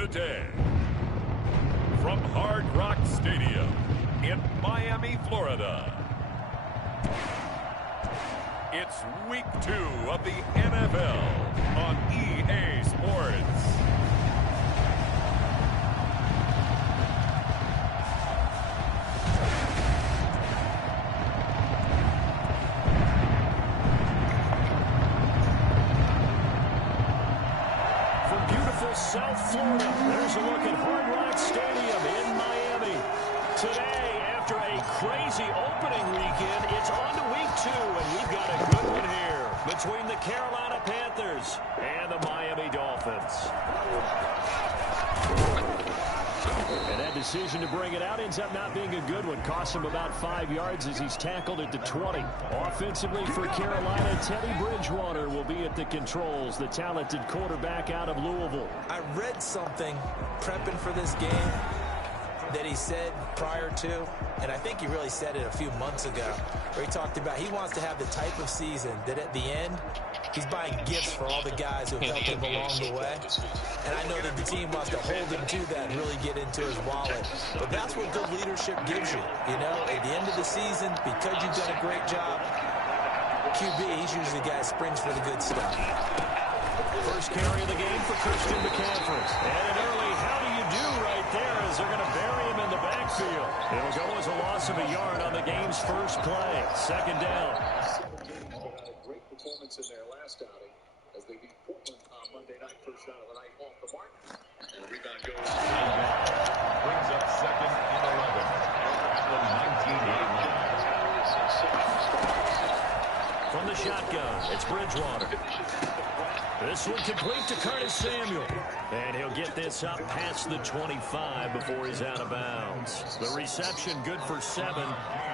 Today, from Hard Rock Stadium in Miami, Florida, it's Week 2 of the NFL on EA Sports. South Florida. There's a look at Hard Rock Stadium in Miami. Today, after a crazy opening weekend, it's on to Week 2, and we've got a good one here between the Carolina Panthers and the Miami Dolphins. And that decision to bring it out ends up not being a good one. Costs him about 5 yards as he's tackled at the 20. Offensively for Carolina, Teddy Bridgewater will be at the controls, the talented quarterback out of Louisville. I read something prepping for this game that he said prior to, and I think he really said it a few months ago, where he talked about he wants to have the type of season that at the end, he's buying gifts for all the guys who have helped him along the way. And I know that the team wants to hold him to that and really get into his wallet. But that's what good leadership gives you. You know, at the end of the season, because you've done a great job, QB, he's usually the guy who springs for the good stuff. First carry of the game for Christian McCaffrey. And an early how do you do right there as they're going to bury him in the backfield. It'll go as a loss of a yard on the game's first play. Second down. Great performance in their last outing as they beat Portland on Monday night. First shot of the night off the mark. And the rebound goes. Brings up second and 11 at the 19-yard line. From the shotgun, it's Bridgewater. This one complete to Curtis Samuel. And he'll get this up past the 25 before he's out of bounds. The reception good for 7.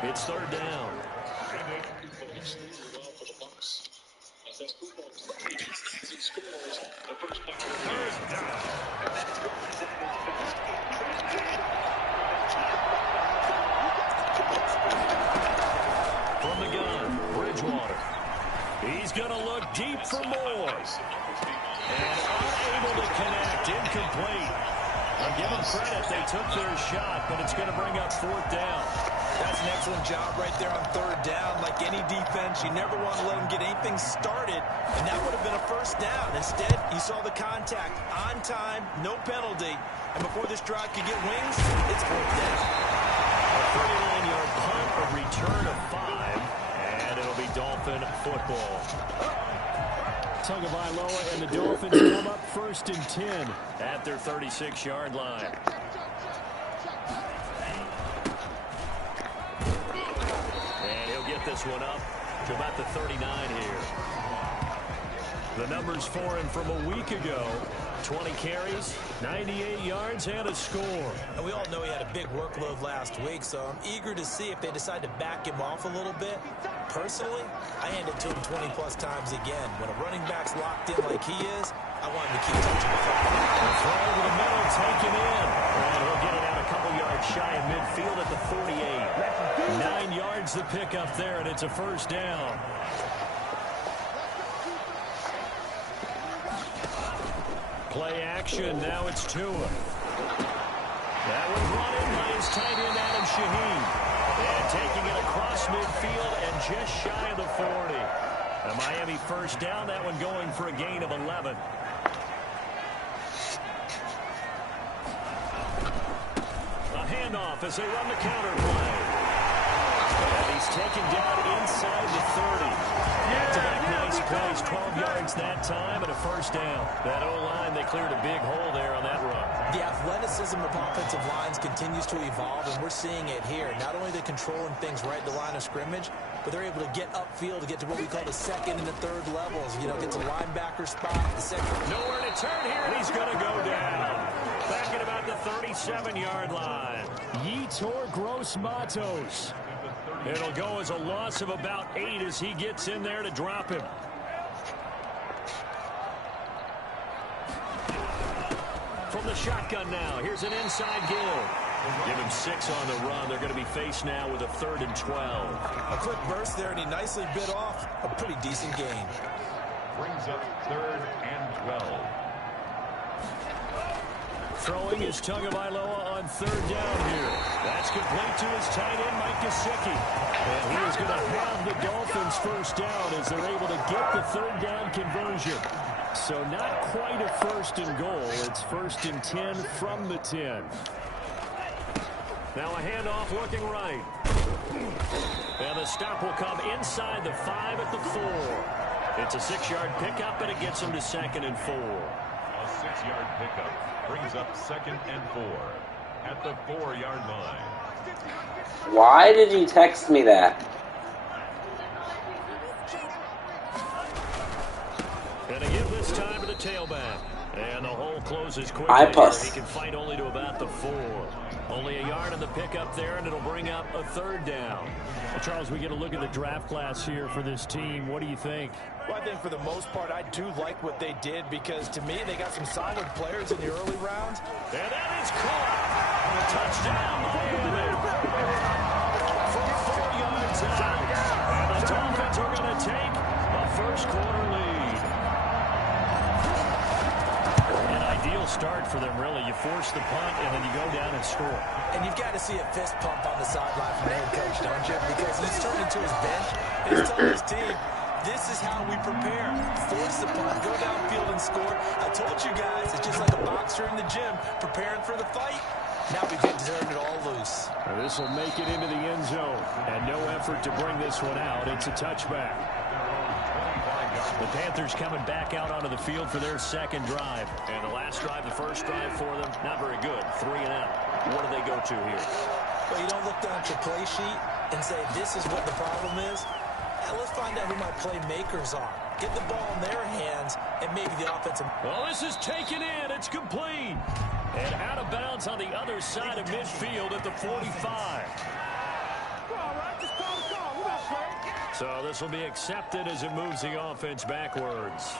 It's third down. From the gun, Bridgewater. He's going to look deep for more. And unable to connect, incomplete. I'll give them credit, they took their shot, but it's going to bring up fourth down. That's an excellent job right there on third down. Like any defense, you never want to let them get anything started, and that would have been a first down. Instead, you saw the contact on time, no penalty, and before this drive could get wings, it's fourth down. A 39-yard punt, a return of 5, and it'll be Dolphin football. Tagovailoa and the Dolphins come up first and 10 at their 36-yard line. And he'll get this one up to about the 39 here. The numbers for him from a week ago: 20 carries, 98 yards, and a score. And we all know he had a big workload last week, so I'm eager to see if they decide to back him off a little bit. Personally, I hand it to him 20-plus times again. When a running back's locked in like he is, I want him to keep touching the football. Throw over the middle, taken in. And he'll get it out a couple yards shy of midfield at the 48. 9 yards the pickup there, and it's a first down. Play action, now it's Tua. That one brought in by his tight end, Adam Shaheen. And taking it across midfield and just shy of the 40. A Miami first down, that one going for a gain of 11. A handoff as they run the counter play. And he's taken down inside the 30. Back-to-back nice plays, 12 yards that time, and a first down. That O-line, they cleared a big hole there on that run. The athleticism of offensive lines continues to evolve, and we're seeing it here. Not only are they controlling things right at the line of scrimmage, but they're able to get upfield to get to what we call the second and the third levels. You know, get to linebacker spot, the second. Nowhere to turn here, and he's going to go down. Back at about the 37-yard line. Yetur Gross-Matos. It'll go as a loss of about 8 as he gets in there to drop him. From the shotgun now, here's an inside give. Give him 6 on the run. They're going to be faced now with a 3rd and 12. A quick burst there, and he nicely bit off a pretty decent gain. Brings up 3rd and 12. Throwing is Tagovailoa on third down here. That's complete to his tight end, Mike Gesicki. And he is going to have the Dolphins first down as they're able to get the third down conversion. So not quite a first and goal. It's first and 10 from the 10. Now a handoff looking right. And the stop will come inside the 5 at the 4. It's a 6-yard pickup, and it gets him to 2nd and 4. A 6-yard pickup brings up 2nd and 4 at the 4-yard line. Why did you text me that? And again this time to the tailback. And the hole closes quickly. I-puss. He can fight only to about the 4. Only a yard on the pickup there, and it'll bring up a third down. Well, Charles, we get a look at the draft class here for this team. What do you think? Well, I think for the most part, I do like what they did because, to me, they got some solid players in the early rounds. And that is caught. Touchdown, Miami. From 4 yards out. And the Dolphins are going to take a first-quarter lead. An ideal start for them, really. You force the punt, and then you go down and score. And you've got to see a fist pump on the sideline from the head coach, don't you? Because he's turning to his bench and he's telling his team, this is how we prepare. Force the punt, go downfield and score. I told you guys, it's just like a boxer in the gym preparing for the fight. Now we've turned it all loose. This will make it into the end zone. And no effort to bring this one out. It's a touchback. The Panthers coming back out onto the field for their second drive. And the last drive, the first drive for them, not very good. 3 and out. What do they go to here? Well, you don't look down at your play sheet and say, this is what the problem is. Now let's find out who my playmakers are. Get the ball in their hands and maybe the offensive. Well, this is taken in. It's complete. And out of bounds on the other side of midfield at the 45. So this will be accepted as it moves the offense backwards.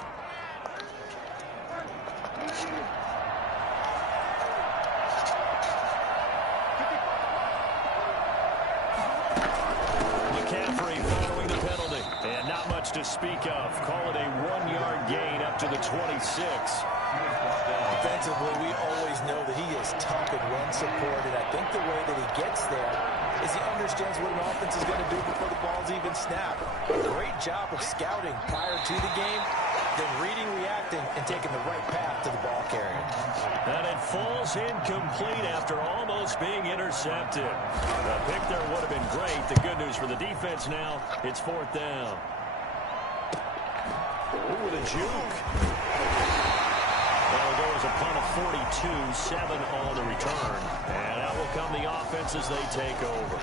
McCaffrey following the penalty. And not much to speak of. Call it a 1-yard gain up to the 26. Defensively, we always know that he is tough and run support, and I think the way that he gets there is he understands what an offense is going to do before the ball's even snapped. Great job of scouting prior to the game, then reading, reacting, and taking the right path to the ball carrier. And it falls incomplete after almost being intercepted. The pick there would have been great. The good news for the defense now, it's 4th down. Ooh, with a juke. Well, there was a punt of 42, 7 on the return. And out will come the offense as they take over.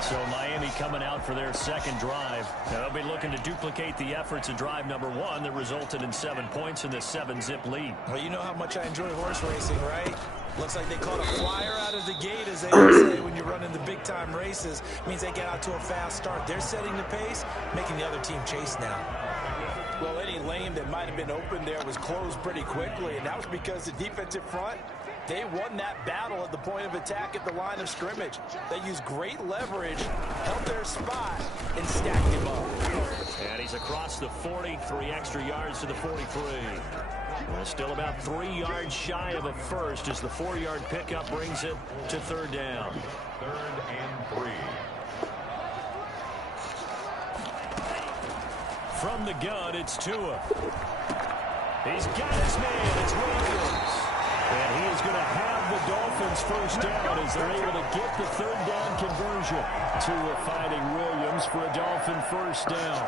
So Miami coming out for their second drive. Now they'll be looking to duplicate the efforts of drive number 1 that resulted in 7 points in the 7-zip lead. Well, you know how much I enjoy horse racing, right? Looks like they caught a flyer out of the gate, as they would say when you're running the big-time races. Means they get out to a fast start. They're setting the pace, making the other team chase now. Well, any lane that might have been open there was closed pretty quickly, and that was because the defensive front, they won that battle at the point of attack at the line of scrimmage. They used great leverage, held their spot, and stacked him up. And he's across the 40, 3 extra yards to the 43. Well, still about 3 yards shy of a first as the 4-yard pickup brings it to 3rd down. 3rd and 3. From the gun, it's Tua. He's got his man. It's Williams. And he is going to have the Dolphins first down as they're able to get the 3rd down conversion. Tua finding Williams for a Dolphin first down.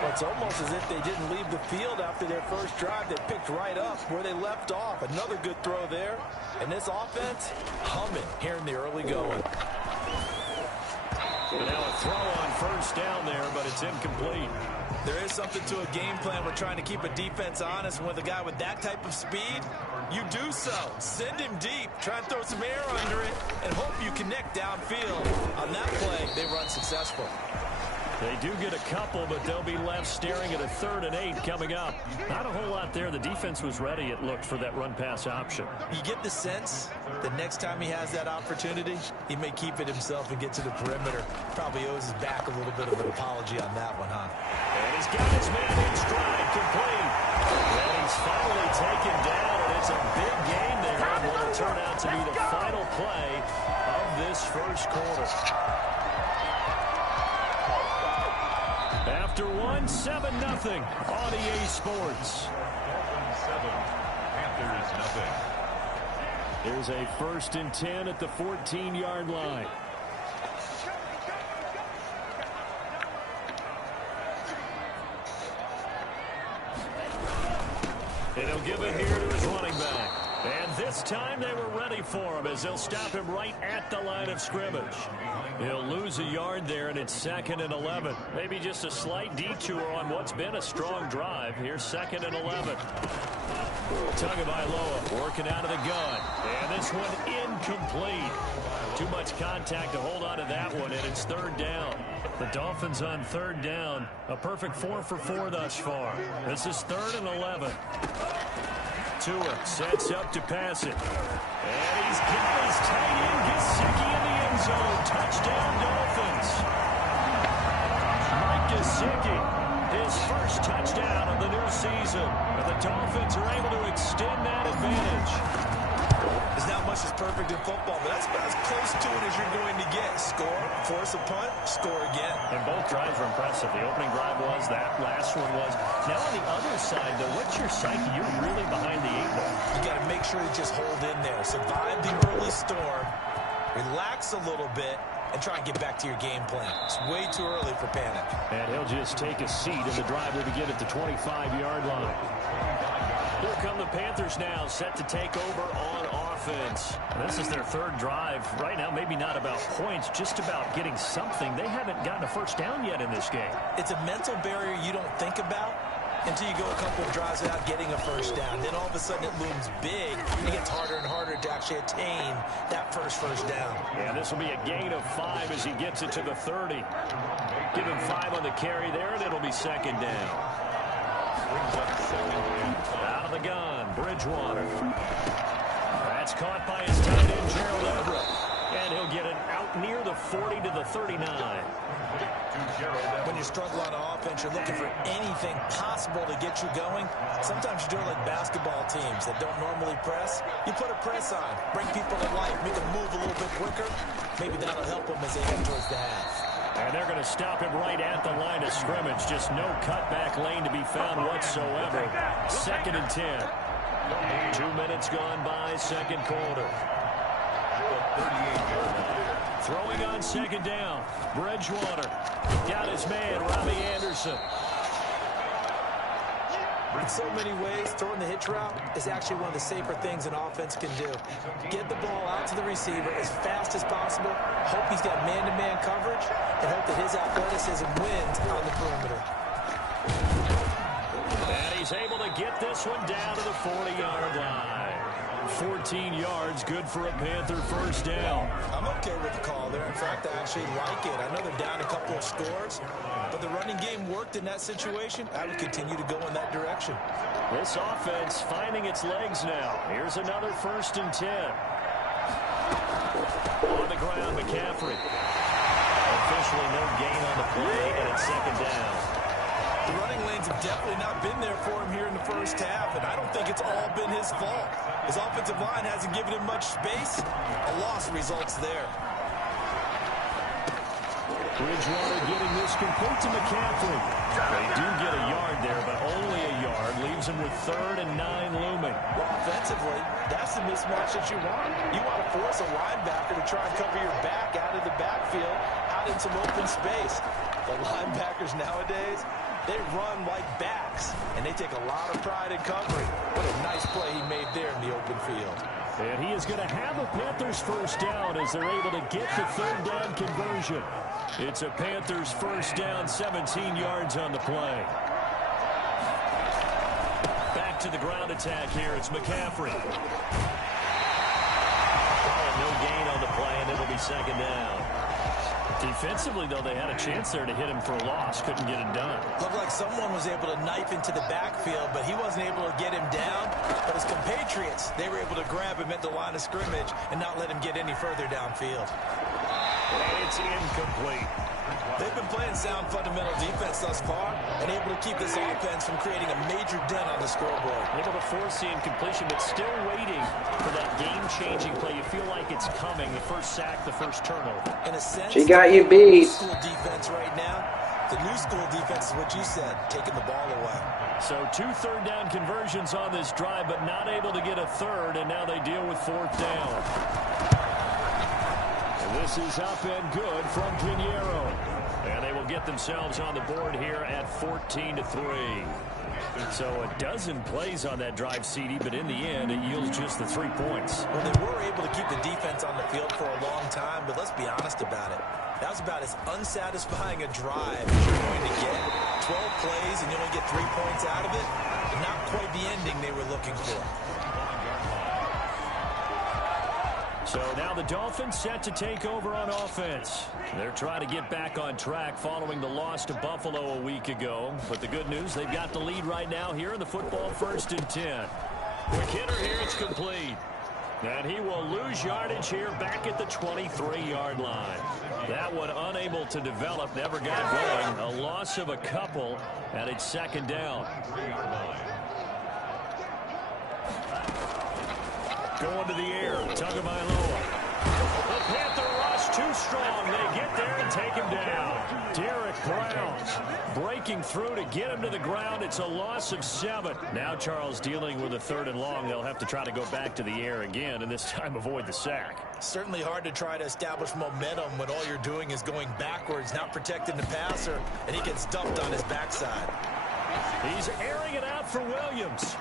Well, it's almost as if they didn't leave the field after their first drive. They picked right up where they left off. Another good throw there. And this offense, humming here in the early going. And now a throw on first down there, but it's incomplete. There is something to a game plan with trying to keep a defense honest. With a guy with that type of speed, you do so. Send him deep. Try and throw some air under it and hope you connect downfield. On that play, they run successful. They do get a couple, but they'll be left staring at a 3rd and 8 coming up. Not a whole lot there. The defense was ready, it looked, for that run-pass option. You get the sense the next time he has that opportunity, he may keep it himself and get to the perimeter. Probably owes his back a little bit of an apology on that one, huh? And he's got his man in stride, complete. And he's finally taken down, and it's a big game there on what will turn out to be the final play of this first quarter. After 7-0 on EA Sports. 7, Panthers nothing. Here's a 1st and 10 at the 14-yard line. And he'll give it here to his running back. And this time they were ready for him as they'll stop him right at the line of scrimmage. He'll lose a yard there, and it's 2nd and 11. Maybe just a slight detour on what's been a strong drive. Here's 2nd and 11. Tagovailoa working out of the gun. And this one incomplete. Too much contact to hold on to that one, and it's 3rd down. The Dolphins on 3rd down. A perfect 4 for 4 thus far. This is 3rd and 11. Tua sets up to pass it. And he's got his tight end, Gesicki, in the end zone. Touchdown, Dolphins. Mike Gesicki, his first touchdown of the new season. And the Dolphins are able to extend that advantage. There's not much that's perfect in football, but that's about as close to it as you're going to get. Score, force a punt, score again. And both drives were impressive. The opening drive was, that last one was. Now on the other side, though, what's your psyche? You're really behind the 8-ball. You got to make sure you just hold in there. Survive the early storm, relax a little bit, and try and get back to your game plan. It's way too early for panic. And he'll just take a seat, and the drive will begin at the 25-yard line. Here come the Panthers now, set to take over on offense. This is their 3rd drive. Right now, maybe not about points, just about getting something. They haven't gotten a first down yet in this game. It's a mental barrier you don't think about until you go a couple of drives without getting a first down. Then all of a sudden it looms big. It gets harder and harder to actually attain that first down. Yeah, this will be a gain of 5 as he gets it to the 30. Give him 5 on the carry there, and it'll be 2nd down. Out of the gun, Bridgewater. That's caught by his tight end, Gerald Everett. And he'll get it out near the 40 to the 39. When you struggle on offense, you're looking for anything possible to get you going. Sometimes you do it like basketball teams that don't normally press. You put a press on, bring people to life, make them move a little bit quicker. Maybe that'll help them as they head towards the half. And they're going to stop him right at the line of scrimmage. Just no cutback lane to be found whatsoever. 2nd and 10. 2 minutes gone by, 2nd quarter. Throwing on 2nd down. Bridgewater got his man, Robbie Anderson. In so many ways, throwing the hitch route is actually one of the safer things an offense can do. Get the ball out to the receiver as fast as possible, hope he's got man-to-man coverage, and hope that his athleticism wins on the perimeter. And he's able to get this one down to the 40-yard line. 14 yards, good for a Panther first down. I'm okay with the call there. In fact, I actually like it. I know they're down a couple of scores, but the running game worked in that situation. I would continue to go in that direction. This offense finding its legs now. Here's another 1st and 10. On the ground, McCaffrey. Officially no gain on the play, and it's 2nd down. The running lanes have definitely not been there for him here in the first half, and I don't think it's all been his fault. His offensive line hasn't given him much space. A loss results there. Bridgewater getting this complete to McCaffrey. They do get a yard there, but only a yard. Leaves him with 3rd and 9 looming. Well, offensively, that's the mismatch that you want. You want to force a linebacker to try and cover your back out of the backfield, out in some open space. The linebackers nowadays, they run like backs, and they take a lot of pride in covering. What a nice play he made there in the open field. And he is going to have a Panthers first down as they're able to get the 3rd down conversion. It's a Panthers first down, 17 yards on the play. Back to the ground attack here. It's McCaffrey. No gain on the play, and it'll be 2nd down. Defensively, though, they had a chance there to hit him for a loss. Couldn't get it done. Looked like someone was able to knife into the backfield, but he wasn't able to get him down. But his compatriots, they were able to grab him at the line of scrimmage and not let him get any further downfield. It's incomplete. They've been playing sound fundamental defense thus far and able to keep this offense from creating a major dent on the scoreboard. Able to force the incompletion, but still waiting for that game-changing play. You feel like it's coming. The first sack, the first turnover. In a sense, She got you beat. School defense right now. The new school defense is what you said, taking the ball away. So 2 third-down conversions on this drive, but not able to get a third, and now they deal with 4th down. And this is up and good from Pinheiro. And they will get themselves on the board here at 14-3. So a dozen plays on that drive, CD, but in the end, it yields just the 3 points. Well, they were able to keep the defense on the field for a long time, but let's be honest about it. That was about as unsatisfying a drive as you're going to get. 12 plays and you only get 3 points out of it. But not quite the ending they were looking for. So now the Dolphins set to take over on offense. They're trying to get back on track following the loss to Buffalo a week ago. But the good news, they've got the lead right now here in the football 1st and 10. Quick hitter here, it's complete. And he will lose yardage here back at the 23-yard line. That one unable to develop, never got going. A loss of a couple, and it's 2nd down. Going to the air, Tagovailoa. The Panther rush too strong. They get there and take him down. Derek Brown breaking through to get him to the ground. It's a loss of 7. Now Charles dealing with a 3rd and long. They'll have to try to go back to the air again, and this time avoid the sack. Certainly hard to try to establish momentum when all you're doing is going backwards, not protecting the passer, and he gets dumped on his backside. He's airing it out for Williams.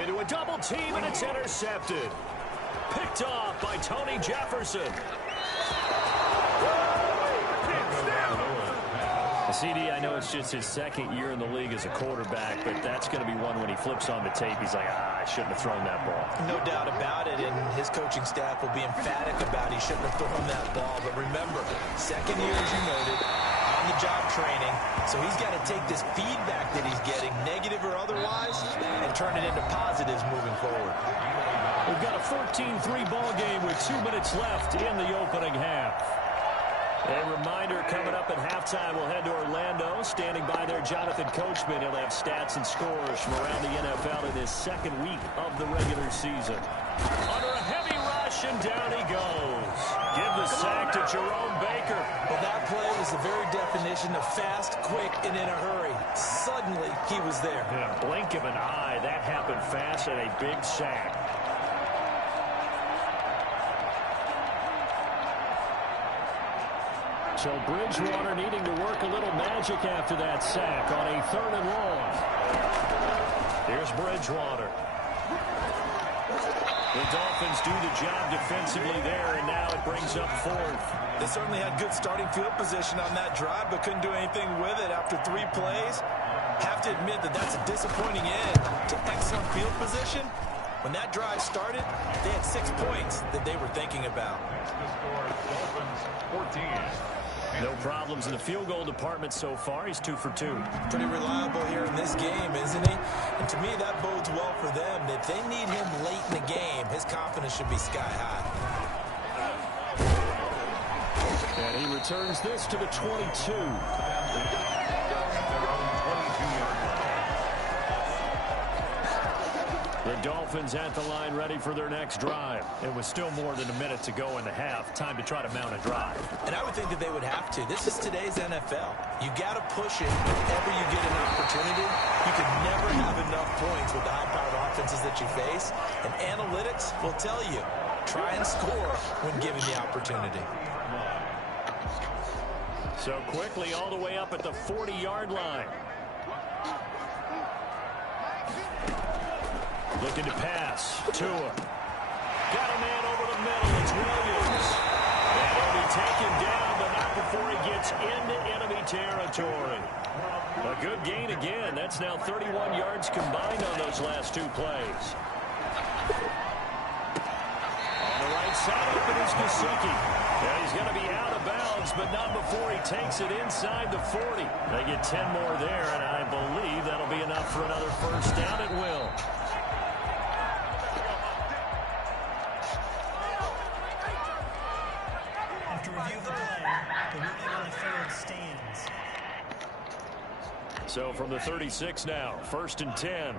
Into a double team, and it's intercepted. Picked off by Tony Jefferson. CD, I know it's just his 2nd year in the league as a quarterback, but that's going to be one when he flips on the tape. He's like, I shouldn't have thrown that ball. No doubt about it, and his coaching staff will be emphatic about he shouldn't have thrown that ball. But remember, 2nd year, as you noted, on-the-job training, so he's got to take this feedback that he's getting, negative or otherwise, and turn it into positives moving forward. We've got a 14-3 ball game with 2 minutes left in the opening half. A reminder coming up at halftime, we'll head to Orlando. Standing by there, Jonathan Coachman. He'll have stats and scores from around the NFL in his 2nd week of the regular season. Under a heavy rush, and down he goes. Give the sack to Jerome Baker. Well, that play was the very definition of fast, quick, and in a hurry. Suddenly, he was there. In a blink of an eye, that happened fast, and a big sack. So Bridgewater needing to work a little magic after that sack on a 3rd and long. Here's Bridgewater. The Dolphins do the job defensively there, and now it brings up 4th. They certainly had good starting field position on that drive, but couldn't do anything with it after 3 plays. Have to admit that that's a disappointing end to excellent field position. When that drive started, they had 6 points that they were thinking about. Dolphins 14. No problems in the field goal department so far. He's 2 for 2. Pretty reliable here in this game, isn't he? And to me, that bodes well for them. If they need him late in the game, his confidence should be sky high. And he returns this to the 22. The Dolphins at the line ready for their next drive. It was still more than a minute to go in the half. Time to try to mount a drive. And I would think that they would have to. This is today's NFL. You got to push it whenever you get an opportunity. You can never have enough points with the high-powered offenses that you face. And analytics will tell you, try and score when given the opportunity. So quickly all the way up at the 40-yard line. Looking to pass. Tua. Got a man over the middle. It's Williams. And he'll be taken down, but not before he gets into enemy territory. A good gain again. That's now 31 yards combined on those last 2 plays. On the right side, open is Gesicki. Yeah, he's going to be out of bounds, but not before he takes it inside the 40. They get 10 more there, and I believe that'll be enough for another 1st down at will. To review the play, So from the 36 now, 1st and 10.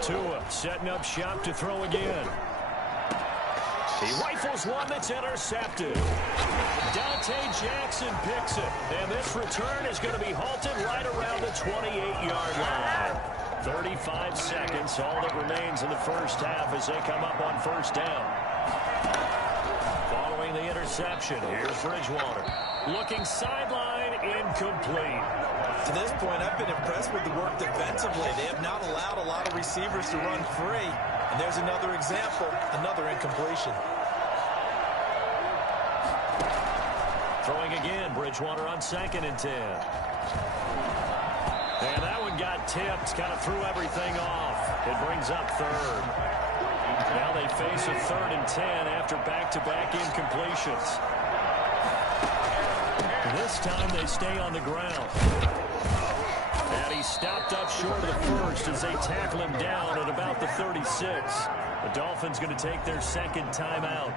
Tua setting up shop to throw again. He rifles one that's intercepted. Dante Jackson picks it. And this return is going to be halted right around the 28-yard line. 35 seconds, all that remains in the first half as they come up on 1st down. Following the interception, here's Bridgewater. Looking sideline, incomplete. To this point, I've been impressed with the work defensively. They have not allowed a lot of receivers to run free. And there's another example, another incompletion. Throwing again, Bridgewater on 2nd and 10. And that one got tipped, kind of threw everything off. It brings up 3rd. Now they face a 3rd and 10 after back-to-back incompletions. This time they stay on the ground. And he stopped up short of the first as they tackle him down at about the 36. The Dolphins going to take their 2nd timeout,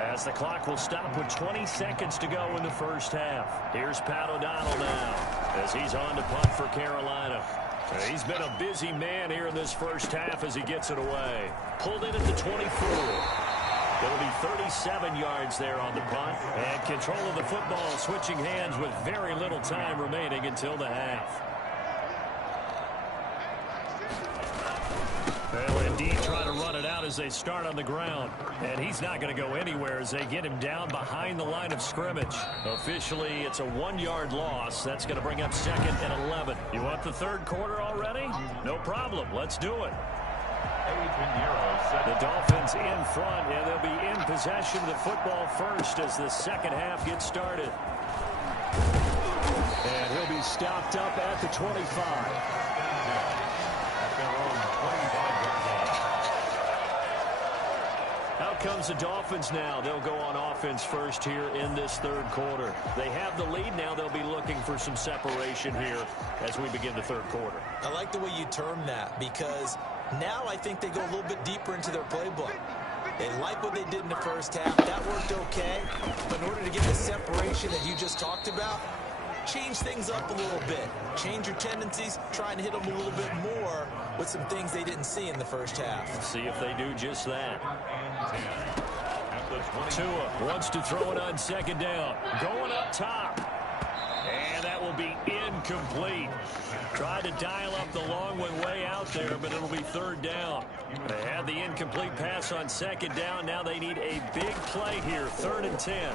as the clock will stop with 20 seconds to go in the first half. Here's Pat O'Donnell now as he's on to punt for Carolina. He's been a busy man here in this first half as he gets it away. Pulled in at the 24. It'll be 37 yards there on the punt. And control of the football switching hands with very little time remaining until the half. They'll indeed try to run it out as they start on the ground. And he's not going to go anywhere as they get him down behind the line of scrimmage. Officially, it's a 1-yard loss. That's going to bring up 2nd and 11. You want the 3rd quarter already? No problem. Let's do it. The Dolphins in front, and they'll be in possession of the football first as the 2nd half gets started. And he'll be stopped up at the 25. Out comes the Dolphins now. They'll go on offense first here in this 3rd quarter. They have the lead now. They'll be looking for some separation here as we begin the 3rd quarter. I like the way you term that, because now I think they go a little bit deeper into their playbook. They like what they did in the first half. That worked okay. But in order to get the separation that you just talked about, change things up a little bit. Change your tendencies. Try and hit them a little bit more with some things they didn't see in the first half. See if they do just that. Tua wants to throw it on 2nd down. Going up top. And that will be incomplete. Tried to dial up the long one way out there, but it'll be 3rd down. They had the incomplete pass on 2nd down. Now they need a big play here, 3rd and 10.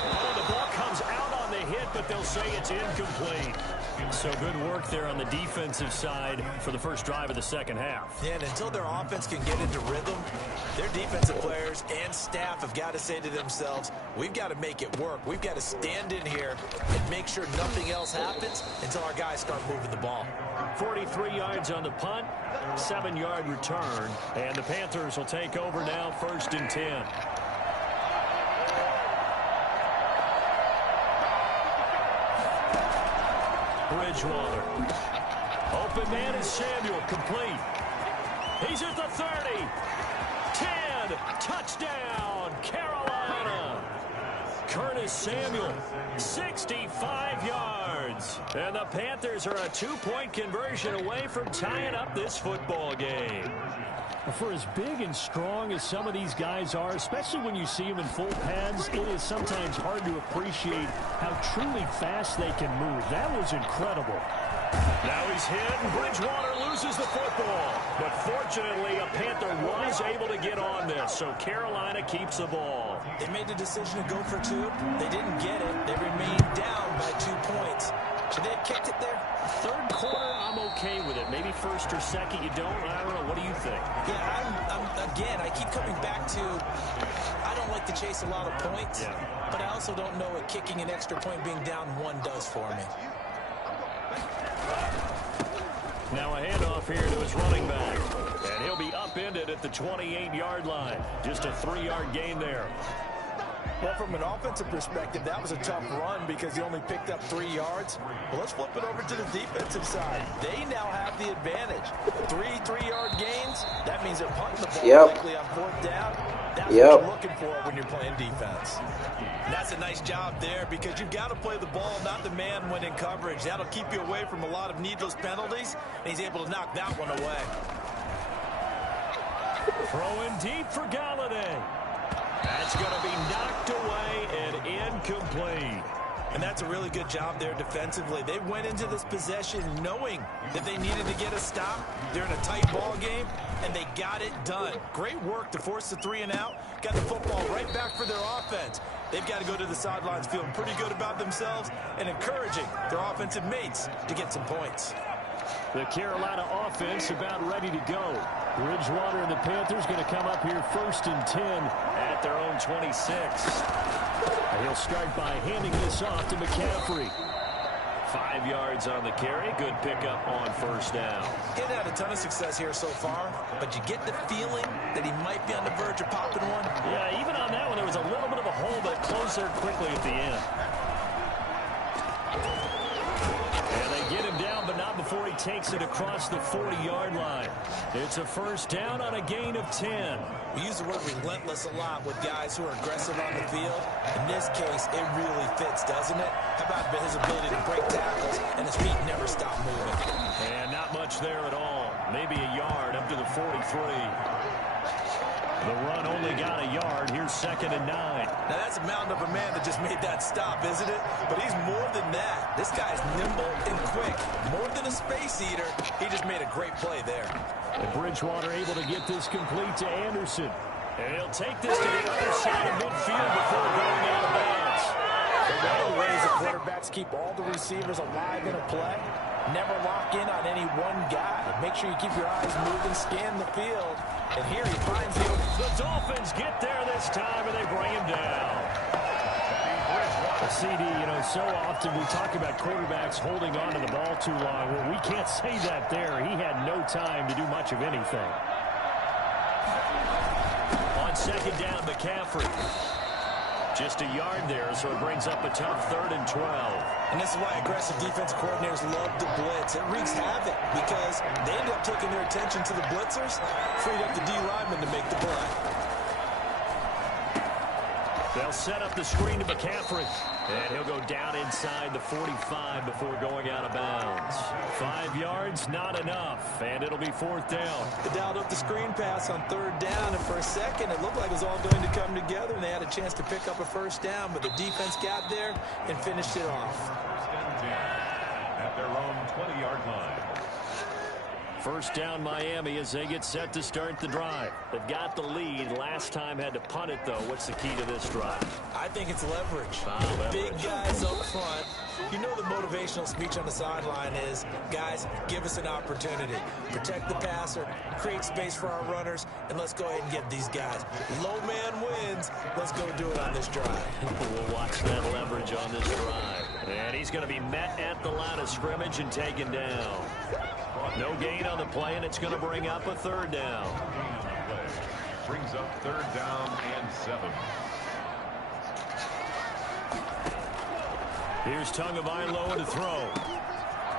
Oh, the ball comes out on the hit, but they'll say it's incomplete. So good work there on the defensive side for the first drive of the 2nd half. Yeah, and until their offense can get into rhythm, their defensive players and staff have got to say to themselves, we've got to make it work. We've got to stand in here and make sure nothing else happens until our guys start moving the ball. 43 yards on the punt, 7-yard return, and the Panthers will take over now, 1st and 10. Bridgewater. Open man is Samuel, complete. He's at the 30. 10. Touchdown, Carolina. Curtis Samuel, 65 yards. And the Panthers are a 2-point conversion away from tying up this football game. For as big and strong as some of these guys are, especially when you see them in full pads, it is sometimes hard to appreciate how truly fast they can move. That was incredible. Now he's hit, and Bridgewater loses the football. But fortunately, a Panther was able to get on this, so Carolina keeps the ball. They made the decision to go for 2. They didn't get it. They remained down by 2 points. Should they have kicked it there? 3rd quarter, I'm okay with it. Maybe 1st or 2nd, you don't. I don't know. What do you think? Yeah, again, I keep coming back to, I don't like to chase a lot of points, but I also don't know what kicking an extra point being down 1 does for me. Now a handoff here to his running back. And he'll be upended at the 28-yard line. Just a 3-yard gain there. Well, from an offensive perspective, that was a tough run because he only picked up 3 yards. Well, let's flip it over to the defensive side. They now have the advantage. 3 3-yard gains. That means they're punting the ball quickly on 4th down. That's what you're looking for when you're playing defense. And that's a nice job there because you've got to play the ball, not the man when in coverage. That'll keep you away from a lot of needless penalties, and he's able to knock that one away. Throwing deep for Galladay. That's going to be knocked away and incomplete. And that's a really good job there defensively. They went into this possession knowing that they needed to get a stop. They're in a tight ball game, and they got it done. Great work to force the 3 and out. Got the football right back for their offense. They've got to go to the sidelines feeling pretty good about themselves and encouraging their offensive mates to get some points. The Carolina offense about ready to go. Bridgewater and the Panthers going to come up here 1st and 10 at their own 26. And he'll start by handing this off to McCaffrey. 5 yards on the carry. Good pickup on 1st down. He had a ton of success here so far, but you get the feeling that he might be on the verge of popping one. Yeah, even on that one, there was a little bit of a hole, but closed there quickly at the end. And they get him down, but not before he takes it across the 40-yard line. It's a 1st down on a gain of 10. We use the word relentless a lot with guys who are aggressive on the field. In this case, it really fits, doesn't it? How about his ability to break tackles and his feet never stop moving? And not much there at all. Maybe a yard up to the 43. The run only got a yard. Here's 2nd and 9. Now, that's a mountain of a man that just made that stop, isn't it? But he's more than that. This guy's nimble and quick. More than a space eater. He just made a great play there. And Bridgewater able to get this complete to Anderson. And he'll take this to the other side of midfield before going out of bounds. One of the ways the quarterbacks keep all the receivers alive in a play, never lock in on any one guy. Make sure you keep your eyes moving, scan the field. And here he finds the Dolphins get there this time, and they bring him down. CD, so often we talk about quarterbacks holding on to the ball too long. Well, we can't say that there. He had no time to do much of anything. On 2nd down, McCaffrey. Just a yard there, so it brings up a tough 3rd and 12. And this is why aggressive defense coordinators love to blitz. It wreaks havoc because they end up taking their attention to the blitzers, freed up the D lineman to make the play. They'll set up the screen to McCaffrey. And he'll go down inside the 45 before going out of bounds. 5 yards, not enough. And it'll be 4th down. They dialed up the screen pass on 3rd down. And for a second, it looked like it was all going to come together. And they had a chance to pick up a 1st down. But the defense got there and finished it off. At their own 20-yard line. 1st down Miami as they get set to start the drive. They've got the lead. Last time had to punt it, though. What's the key to this drive? I think it's leverage. Leverage. Big guys up front. You know the motivational speech on the sideline is, guys, give us an opportunity. Protect the passer, create space for our runners, and let's go ahead and get these guys. Low man wins. Let's go do it on this drive. We'll watch that leverage on this drive. And he's going to be met at the line of scrimmage and taken down. No gain on the play, and it's going to bring up a 3rd down. Brings up 3rd down and 7. Here's Tagovailoa to throw.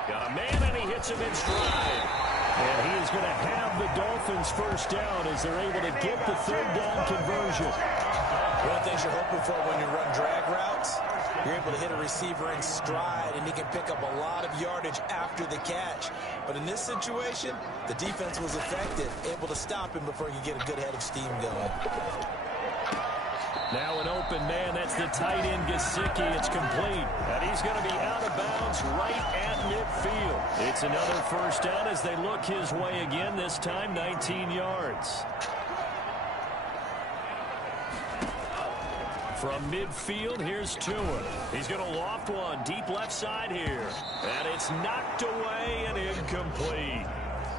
Got a man, and he hits him in stride. And he is going to have the Dolphins 1st down as they're able to get the 3rd down conversion. One of the things you're hoping for when you run drag routes, you're able to hit a receiver in stride, and he can pick up a lot of yardage after the catch. But in this situation, the defense was effective, able to stop him before he could get a good head of steam going. Now an open man. That's the tight end, Gesicki. It's complete. And he's going to be out of bounds right at midfield. It's another 1st down as they look his way again, this time 19 yards. From midfield, here's Tua. He's going to loft one deep left side here. And it's knocked away and incomplete.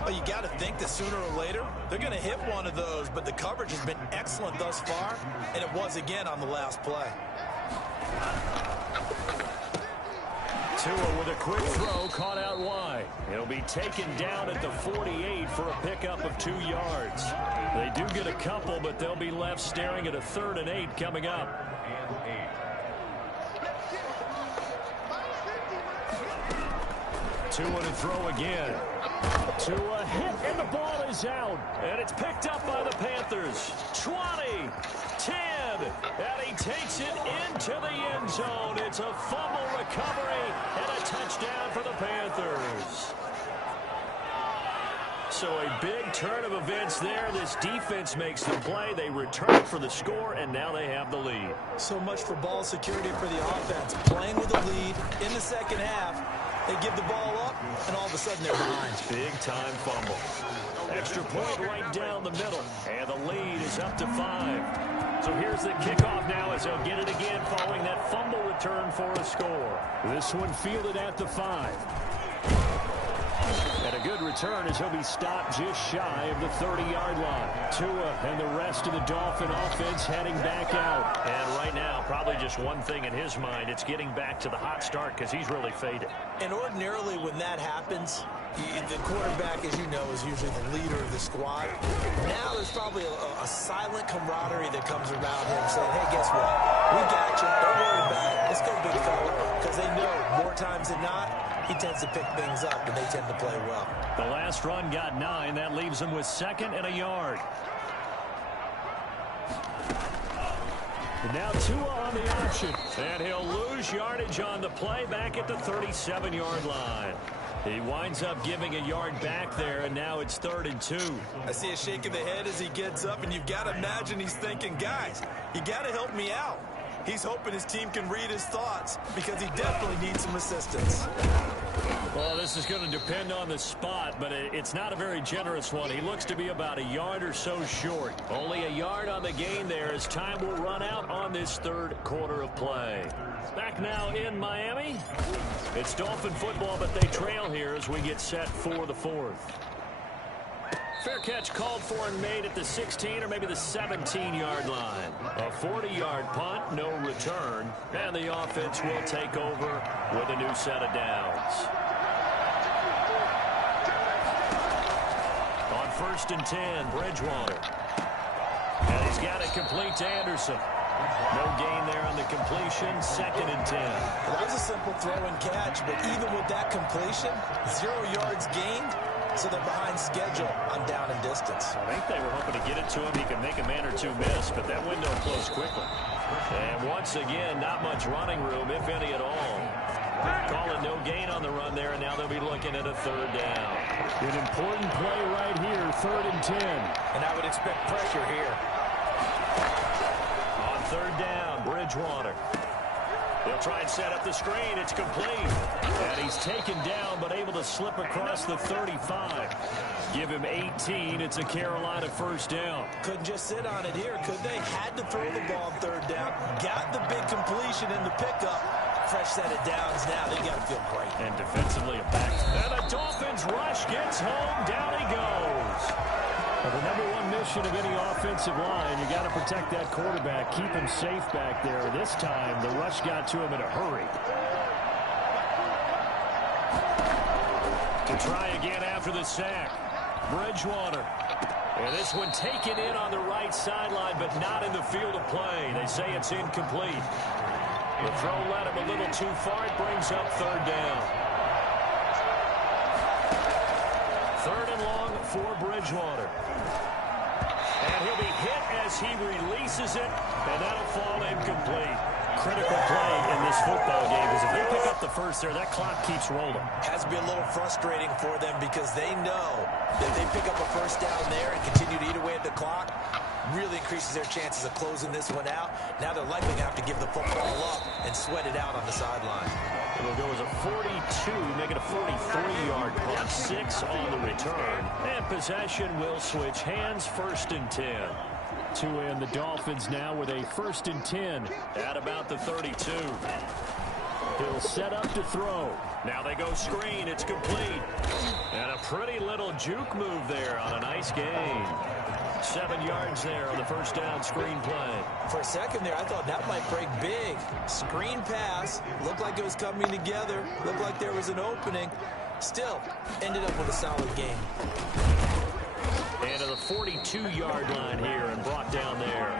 Well, you got to think that sooner or later, they're going to hit one of those, but the coverage has been excellent thus far, and it was again on the last play. Tua with a quick throw, caught out wide. He'll be taken down at the 48 for a pickup of 2 yards. They do get a couple, but they'll be left staring at a 3rd and 8 coming up. Tua to throw again. Tua hit, and the ball is out. And it's picked up by the Panthers. 20, 10, and he takes it into the end zone. It's a fumble recovery and a touchdown for the Panthers. So a big turn of events there. This defense makes the play. They return for the score, and now they have the lead. So much for ball security for the offense. Playing with a lead in the second half. They give the ball up, and all of a sudden they're behind. Big-time fumble. Extra point right down the middle, and the lead is up to 5. So here's the kickoff now as they'll get it again following that fumble return for a score. This one fielded at the 5. And a good return as he'll be stopped just shy of the 30-yard line. Tua and the rest of the Dolphin offense heading back out. And right now, probably just one thing in his mind. It's getting back to the hot start because he's really faded. And ordinarily when that happens, the quarterback, as you know, is usually the leader of the squad. Now there's probably a silent camaraderie that comes around him saying, hey, guess what? We got you. Don't worry about it. Let's go, big fella. Because they know more times than not, he tends to pick things up, and they tend to play well. The last run got 9. That leaves him with 2nd and a yard. And now Tua on the option. And he'll lose yardage on the play back at the 37-yard line. He winds up giving a yard back there, and now it's 3rd and 2. I see a shake of the head as he gets up, and you've got to imagine he's thinking, guys, you got to help me out. He's hoping his team can read his thoughts because he definitely needs some assistance. Well, this is going to depend on the spot, but it's not a very generous one. He looks to be about a yard or so short. Only a yard on the gain there as time will run out on this 3rd quarter of play. Back now in Miami. It's Dolphin football, but they trail here as we get set for the 4th. Fair catch called for and made at the 16 or maybe the 17-yard line. A 40-yard punt, no return, and the offense will take over with a new set of downs. On 1st and 10, Bridgewater. And he's got it complete to Anderson. No gain there on the completion, 2nd and 10. Well, that was a simple throw and catch, but even with that completion, 0 yards gained. So they're behind schedule on down and distance. I think they were hoping to get it to him. He could make a man or two miss, but that window closed quickly. And once again, not much running room, if any at all. Call it no gain on the run there, and now they'll be looking at a 3rd down. An important play right here, 3rd and 10. And I would expect pressure here. On 3rd down, Bridgewater. They'll try and set up the screen. It's complete. And he's taken down, but able to slip across the 35. Give him 18. It's a Carolina 1st down. Couldn't just sit on it here, could they? Had to throw the ball on 3rd down. Got the big completion in the pickup. Fresh set of downs now. They got to feel great. And defensively a back. And the Dolphins rush gets home. Down he goes. Well, the number one mission of any offensive line, you got to protect that quarterback, keep him safe back there. This time, the rush got to him in a hurry. To try again after the sack. Bridgewater. And this one taken in on the right sideline, but not in the field of play. They say it's incomplete. The throw led him a little too far. It brings up 3rd down. 3rd and long for Bridgewater. And he'll be hit as he releases it, and that'll fall incomplete. Critical play in this football game, because if they pick up the 1st there, that clock keeps rolling. Has to be a little frustrating for them because they know that if they pick up a 1st down there and continue to eat away at the clock, really increases their chances of closing this one out. Now they're likely going to have to give the football up and sweat it out on the sideline. It'll go as a 42, make it a 43-yard punt, 6 on the return. And possession will switch hands, 1st and 10. Tua and the Dolphins now with a 1st and 10. At about the 32. He'll set up to throw. Now they go screen. It's complete. And a pretty little juke move there on a nice gain. 7 yards there on the 1st down screen play. For a second there, I thought that might break big. Screen pass. Looked like it was coming together. Looked like there was an opening. Still, ended up with a solid game. And to the 42-yard line here and brought down there.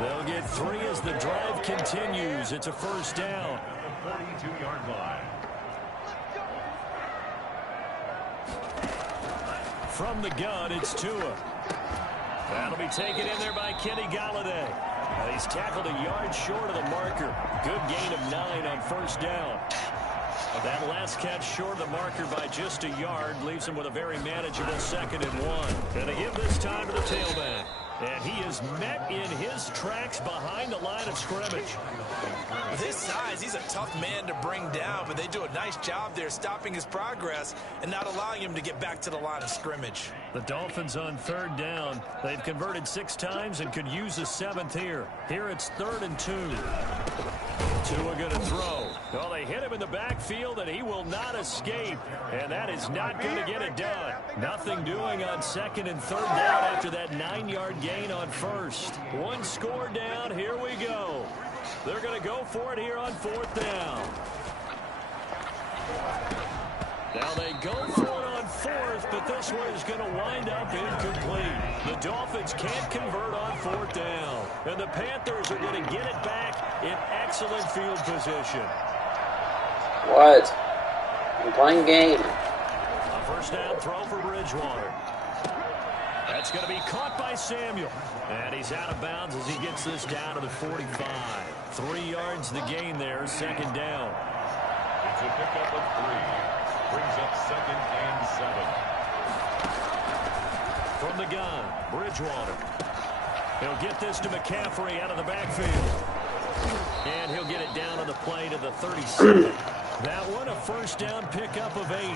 They'll get 3 as the drive continues. It's a 1st down. 42-yard line. From the gun, it's Tua. That'll be taken in there by Kenny Galladay. And he's tackled a yard short of the marker. Good gain of 9 on first down. That last catch short of the marker by just a yard leaves him with a very manageable 2nd and 1. And they give this time to the tailback. And he is met in his tracks behind the line of scrimmage. With his size, he's a tough man to bring down, but they do a nice job there stopping his progress and not allowing him to get back to the line of scrimmage. The Dolphins on 3rd down. They've converted 6 times and could use a 7th here. Here it's 3rd and 2. Tua going to throw. Well, they hit him in the backfield, and he will not escape. And that is not going to get it done. Nothing doing on 2nd and 3rd down after that 9-yard gain on 1st. 1 score down. Here we go. They're going to go for it here on 4th down. Now they go for it on 4th, but this one is going to wind up incomplete. The Dolphins can't convert on 4th down. And the Panthers are going to get it back in excellent field position. What? I'm playing game. A first down throw for Bridgewater. That's going to be caught by Samuel. And he's out of bounds as he gets this down to the 45. 3 yards the gain there, 2nd down. It's a pickup of 3. Brings up 2nd and 7. From the gun, Bridgewater. He'll get this to McCaffrey out of the backfield. And he'll get it down on the play to the 37. That one, a first down pickup of 8.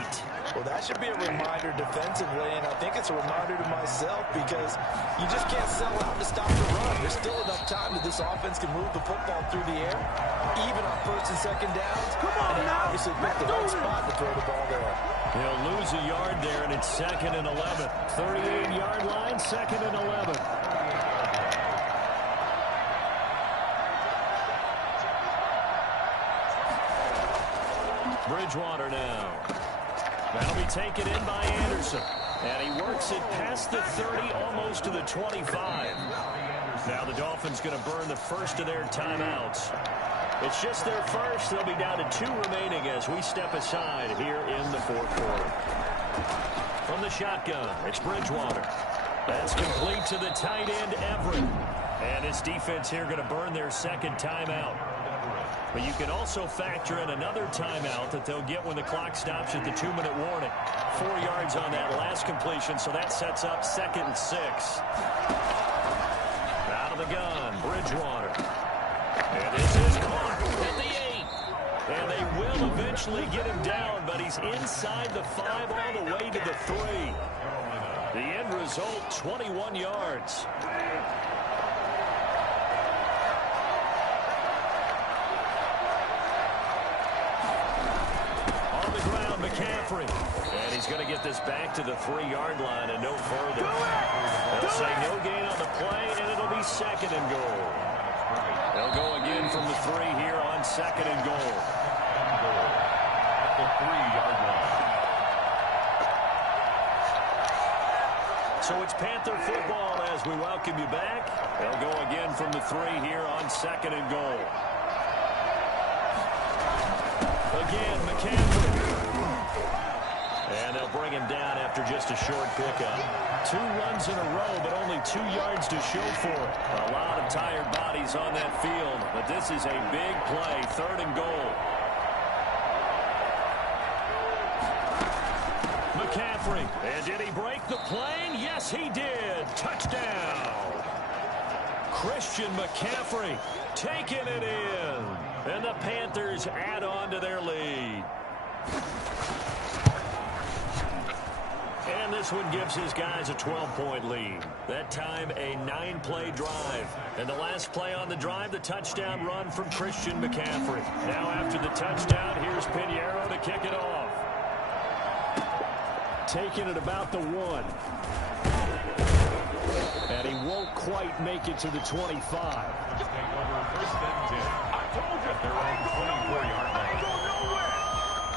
Well, that should be a reminder defensively, and I think it's a reminder to myself because you just can't sell out to stop the run. There's still enough time that this offense can move the football through the air, even on 1st and 2nd downs. Come on, and now obviously pick the right spot to throw the ball there. He'll lose a yard there, and it's 2nd and 11. 38-yard line, 2nd and 11. Bridgewater now. That'll be taken in by Anderson. And he works it past the 30, almost to the 25. Now the Dolphins going to burn the first of their timeouts. It's just their first. They'll be down to 2 remaining as we step aside here in the 4th quarter. From the shotgun, it's Bridgewater. That's complete to the tight end, Everett. And his defense here going to burn their 2nd timeout. But you can also factor in another timeout that they'll get when the clock stops at the 2-minute warning. 4 yards on that last completion, so that sets up 2nd and 6. Out of the gun, Bridgewater. And this is caught at the 8. And they will eventually get him down, but he's inside the 5 all the way to the 3. The end result, 21 yards. McCaffrey. And he's going to get this back to the 3-yard line and no further. They'll say no gain on the play, and it'll be 2nd and goal. They'll go again from the 3 here on 2nd and goal. At the 3-yard line. So it's Panther football as we welcome you back. They'll go again from the 3 here on 2nd and goal. Again, McCaffrey. And they'll bring him down after just a short pickup. 2 runs in a row, but only 2 yards to show for it. A lot of tired bodies on that field, but this is a big play, 3rd and goal. McCaffrey. And did he break the plane? Yes, he did. Touchdown. Christian McCaffrey taking it in. And the Panthers add on to their lead. And this one gives his guys a 12-point lead. That time, a 9-play drive. And the last play on the drive, the touchdown run from Christian McCaffrey. Now after the touchdown, here's Pinheiro to kick it off. Taking it about the 1. And he won't quite make it to the 25. Just take over 1st and 10. I told you they're on the 24-yard line.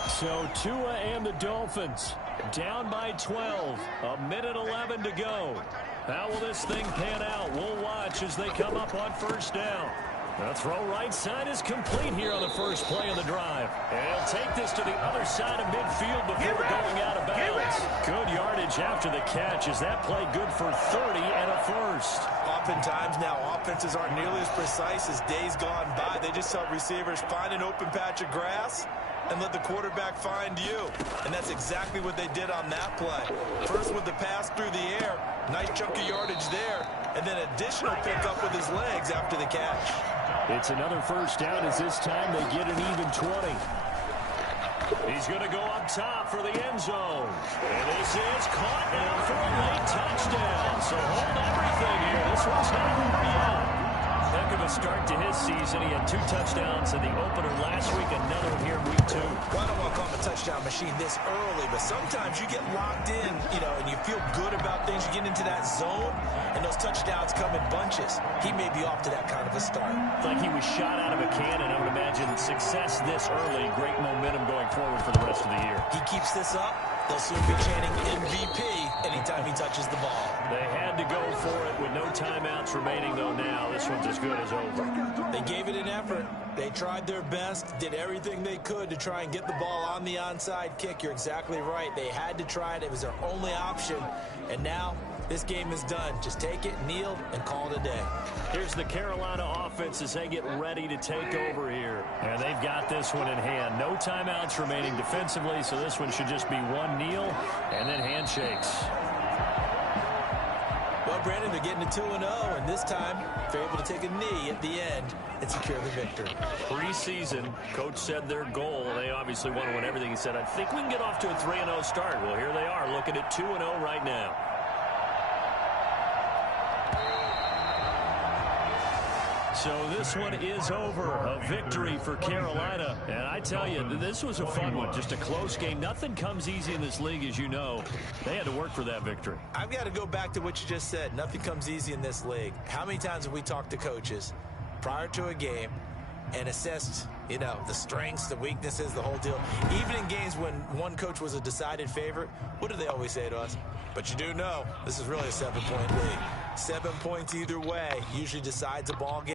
So Tua and the Dolphins down by 12. 1:11 to go. How will this thing pan out? We'll watch as they come up on 1st down. The throw right side is complete here on the first play of the drive. And he'll take this to the other side of midfield before going out of bounds. Good yardage after the catch. Is that play good for 30 and a first? Oftentimes now offenses aren't nearly as precise as days gone by. They just help receivers find an open patch of grass and let the quarterback find you. And that's exactly what they did on that play. First with the pass through the air, nice chunk of yardage there, and then additional pickup with his legs after the catch. It's another first down as this time they get an even 20. He's going to go up top for the end zone. And this is caught now for a late touchdown. So hold everything here. This one's not over yet. Heck of a start to his season. He had 2 touchdowns in the opener last week, another one here in week 2. Well, I don't want to call him a touchdown machine this early, but sometimes you get locked in, and you feel good about things. You get into that zone, and those touchdowns come in bunches. He may be off to that kind of a start. It's like he was shot out of a cannon. I would imagine success this early, great momentum going forward for the rest of the year. He keeps this up, they'll soon be chanting MVP anytime he touches the ball. They had to go for it with no timeouts remaining, though now. This one's as good as over. They gave it an effort. They tried their best, did everything they could to try and get the ball on the onside kick. You're exactly right. They had to try it. It was their only option. And now this game is done. Just take it, kneel, and call it a day. Here's the Carolina offense as they get ready to take over here. And they've got this one in hand. No timeouts remaining defensively, so this one should just be one kneel and then handshakes. Well, Brandon, they're getting to 2-0, and this time they're able to take a knee at the end and secure the victory. Preseason, coach said their goal, they obviously want to win everything. He said, I think we can get off to a 3-0 start. Well, here they are looking at 2-0 right now. So this one is over. A victory for Carolina. And I tell you, this was a fun one. Just a close game. Nothing comes easy in this league, as you know. They had to work for that victory. I've got to go back to what you just said. Nothing comes easy in this league. How many times have we talked to coaches prior to a game and assessed, the strengths, the weaknesses, the whole deal? Even in games when one coach was a decided favorite, what do they always say to us? But you do know, this is really a 7-point league. 7 points either way usually decides a ball game.